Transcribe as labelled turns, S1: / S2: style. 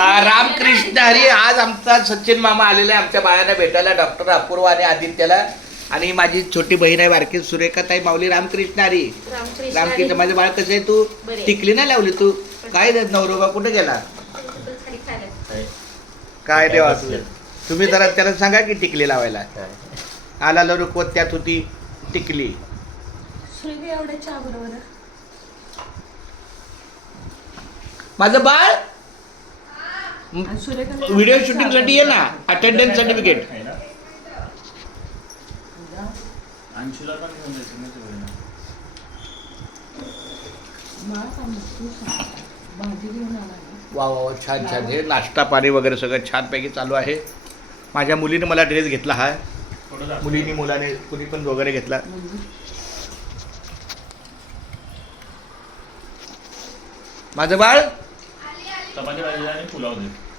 S1: आ, रामकृष्ण हरी आज आमचा सचिन मामा आलेला आहे. आमच्या बाळांना भेटायला डॉक्टर अपूर्वा आणि आदित्यला. आणि माझी छोटी बहीण आहे बारकी सुरेखा ताई माऊली. रामकृष्ण हरी.
S2: रामकृष्ण.
S1: माझं बाळ कसं आहे तू. टिकली नाही लावली तू? काय देत नवरोबा कुठे गेला. काय देवा? तुम्ही जरा त्याला सांगा की टिकली लावायला. आला रुकवत त्यात होती टिकली. माझं बाळ? व्हिडिओ शूटिंगसाठी ये ना. अटेंडन्स सर्टिफिकेट
S3: अंशूला पण घेऊन जायचं ना तू बहिणीला.
S2: भाजी घेऊन आला ना.
S1: वा वा वा, छान छान. हे नाश्ता पाणी वगैरे सगळं छानपैकी चालू आहे. माझ्या मुलीने मला ड्रेस घेतला हा. मुलीने मुलाने कुणी पण वगैरे घेतला. माझं बाळ?
S3: चपाती भाजी आणि पुलाव दे